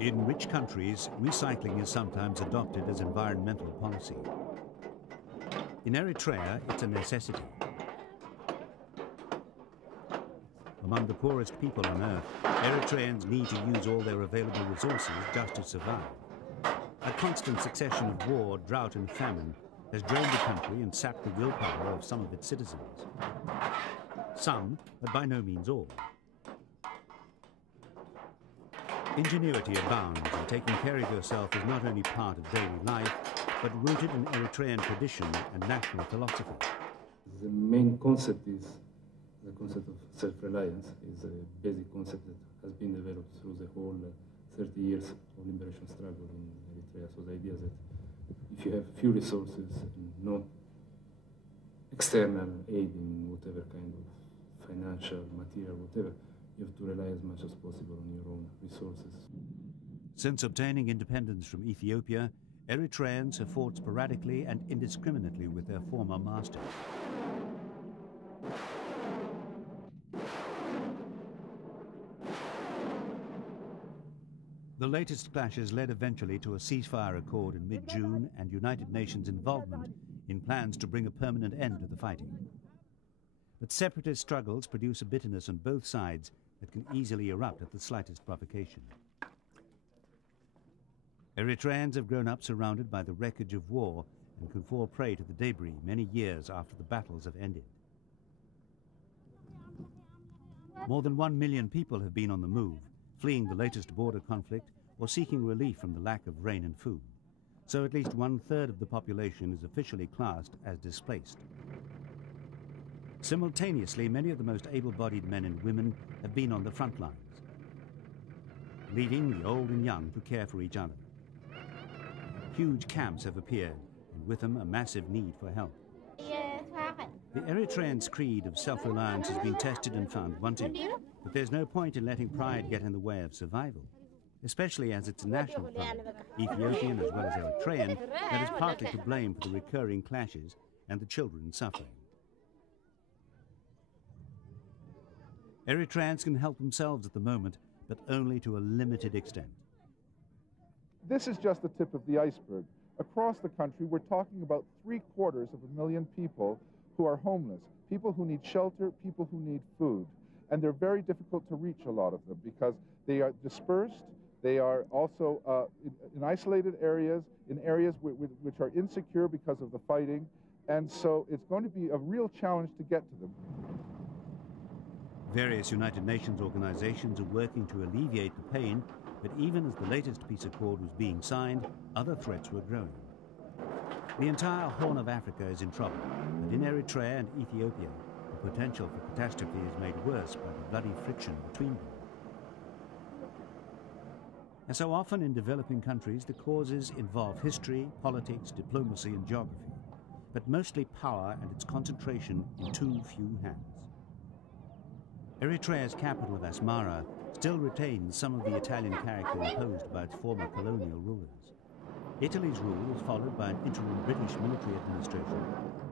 In rich countries, recycling is sometimes adopted as environmental policy. In Eritrea, it's a necessity. Among the poorest people on earth, Eritreans need to use all their available resources just to survive. A constant succession of war, drought and famine has drained the country and sapped the willpower of some of its citizens. Some, but by no means all. Ingenuity abounds, and taking care of yourself is not only part of daily life, but rooted in Eritrean tradition and national philosophy. The main concept is the concept of self-reliance. Is a basic concept that has been developed through the whole 30 years of liberation struggle in Eritrea. So the idea that if you have few resources and no external aid in whatever kind of financial, material, whatever, you have to rely as much as possible on your own resources. Since obtaining independence from Ethiopia, Eritreans have fought sporadically and indiscriminately with their former masters. The latest clashes led eventually to a ceasefire accord in mid-June and United Nations involvement in plans to bring a permanent end to the fighting. But separatist struggles produce a bitterness on both sides that can easily erupt at the slightest provocation. Eritreans have grown up surrounded by the wreckage of war and can fall prey to the debris many years after the battles have ended. More than 1 million people have been on the move, fleeing the latest border conflict or seeking relief from the lack of rain and food. So at least 1/3 of the population is officially classed as displaced. Simultaneously, many of the most able-bodied men and women have been on the front lines, leaving the old and young to care for each other. Huge camps have appeared, and with them a massive need for help. The Eritreans' creed of self-reliance has been tested and found wanting, but there's no point in letting pride get in the way of survival, especially as it's a national problem, Ethiopian as well as Eritrean, that is partly to blame for the recurring clashes and the children suffering. Eritreans can help themselves at the moment, but only to a limited extent. This is just the tip of the iceberg. Across the country, we're talking about 750,000 people who are homeless, people who need shelter, people who need food. And they're very difficult to reach, a lot of them, because they are dispersed. They are also in isolated areas, in areas which are insecure because of the fighting. And so it's going to be a real challenge to get to them. Various United Nations organizations are working to alleviate the pain, but even as the latest peace accord was being signed, other threats were growing. The entire Horn of Africa is in trouble, but in Eritrea and Ethiopia, the potential for catastrophe is made worse by the bloody friction between them. And so often in developing countries, the causes involve history, politics, diplomacy, and geography, but mostly power and its concentration in too few hands. Eritrea's capital of Asmara still retains some of the Italian character imposed by its former colonial rulers. Italy's rule was followed by an interim British military administration,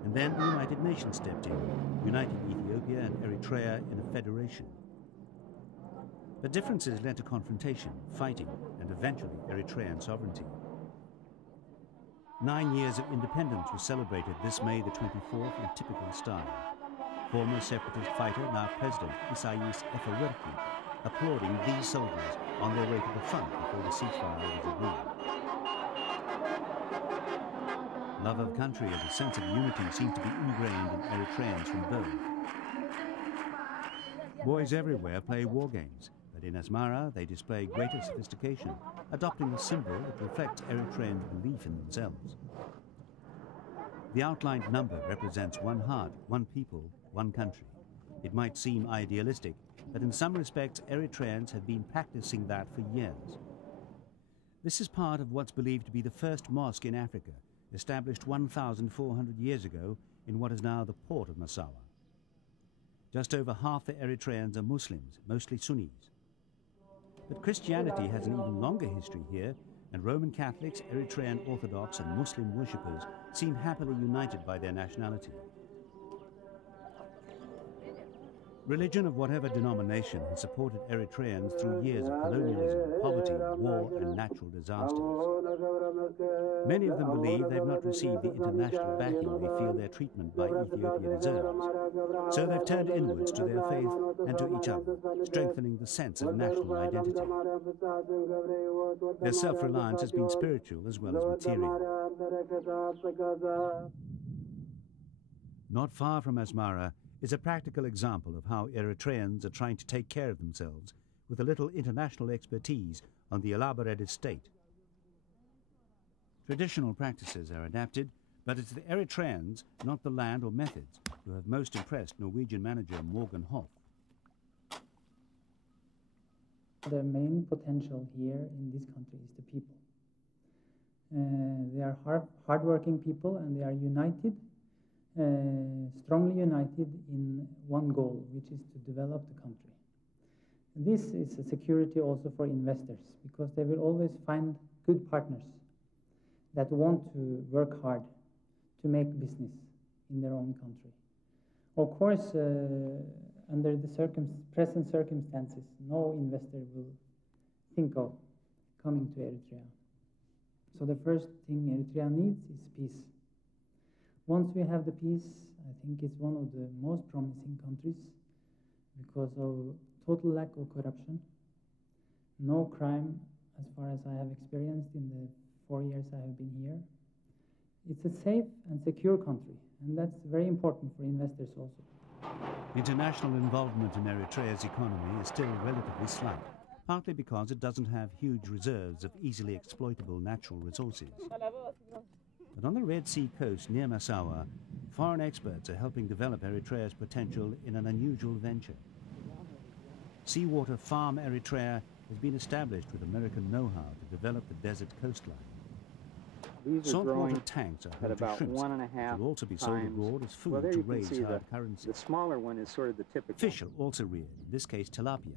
and then the United Nations stepped in, uniting Ethiopia and Eritrea in a federation. But differences led to confrontation, fighting, and eventually Eritrean sovereignty. 9 years of independence was celebrated this May the 24th in typical style. Former separatist fighter, now President Isaias Afwerki, applauding these soldiers on their way to the front before the ceasefire was agreed. Love of country and a sense of unity seem to be ingrained in Eritreans from birth. Boys everywhere play war games, but in Asmara they display greater sophistication, adopting a symbol that reflects Eritreans' belief in themselves. The outlined number represents one heart, one people, one country. It might seem idealistic, but in some respects Eritreans have been practicing that for years. This is part of what's believed to be the first mosque in Africa, established 1,400 years ago in what is now the port of Massawa. Just over half the Eritreans are Muslims, mostly Sunnis. But Christianity has an even longer history here, and Roman Catholics, Eritrean Orthodox and Muslim worshippers seem happily united by their nationality. Religion of whatever denomination has supported Eritreans through years of colonialism, poverty, war and natural disasters. Many of them believe they've not received the international backing they feel their treatment by Ethiopia deserves. So they've turned inwards to their faith and to each other, strengthening the sense of national identity. Their self-reliance has been spiritual as well as material. Not far from Asmara is a practical example of how Eritreans are trying to take care of themselves with a little international expertise on the elaborate estate. Traditional practices are adapted, but it's the Eritreans, not the land or methods, who have most impressed Norwegian manager Morgan Hoff. The main potential here in this country is the people. They are hardworking people, and they are united, strongly united in one goal, which is to develop the country. This is a security also for investors, because they will always find good partners that want to work hard to make business in their own country. Of course, under the present circumstances, no investor will think of coming to Eritrea. So the first thing Eritrea needs is peace. Once we have the peace, I think it's one of the most promising countries because of total lack of corruption, no crime as far as I have experienced in the 4 years I have been here. It's a safe and secure country, and that's very important for investors also. International involvement in Eritrea's economy is still relatively slight, partly because it doesn't have huge reserves of easily exploitable natural resources. But on the Red Sea coast near Massawa, foreign experts are helping develop Eritrea's potential in an unusual venture. Seawater Farm Eritrea has been established with American know-how to develop the desert coastline. Saltwater tanks are home to shrimps, which will also be sold abroad as food to raise hard currency. The smaller one is sort of the typical. Fish are also reared, in this case tilapia.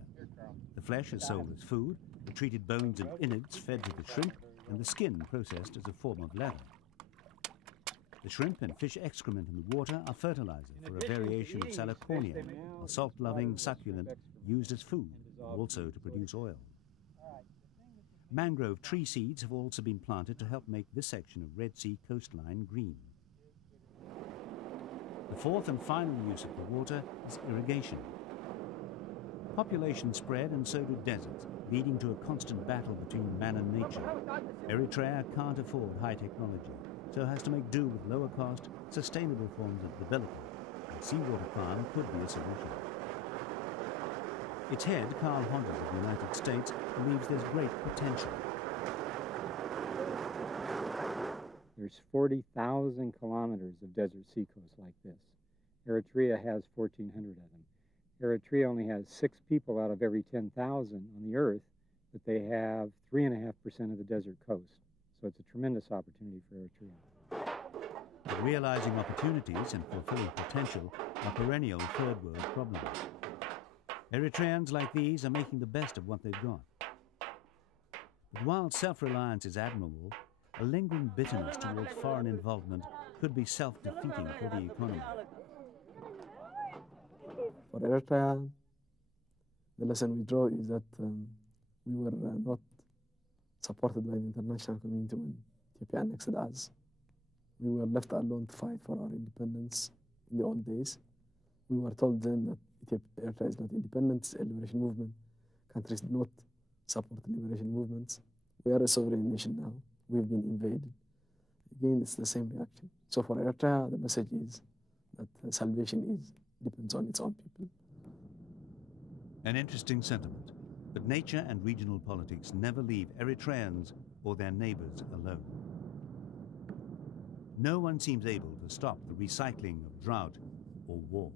The flesh is sold as food, the treated bones and innards fed to the shrimp, and the skin processed as a form of leather. The shrimp and fish excrement in the water are fertilizer for a variation of salicornia, a salt-loving succulent used as food, also to produce oil. Mangrove tree seeds have also been planted to help make this section of Red Sea coastline green. The fourth and final use of the water is irrigation. Population spread and so do deserts, leading to a constant battle between man and nature. Eritrea can't afford high technology, so has to make do with lower cost, sustainable forms of development. A seawater farm could be a solution. Its head, Carl Hodges of the United States, believes there's great potential. There's 40,000 kilometers of desert seacoast like this. Eritrea has 1,400 of them. Eritrea only has 6 people out of every 10,000 on the earth, but they have 3.5% of the desert coast. So it's a tremendous opportunity for Eritrea. But realizing opportunities and fulfilling potential are perennial third world problems. Eritreans like these are making the best of what they've got. But while self-reliance is admirable, a lingering bitterness towards foreign involvement could be self-defeating for the economy. For Eritrea, the lesson we draw is that we were not supported by the international community when Ethiopia annexed us. We were left alone to fight for our independence in the old days. We were told then that Eritrea is not independent, it's a liberation movement. Countries do not support liberation movements. We are a sovereign nation now. We've been invaded. Again, it's the same reaction. So for Eritrea, the message is that salvation depends on its own people. An interesting sentiment, but nature and regional politics never leave Eritreans or their neighbors alone. No one seems able to stop the recycling of drought or war.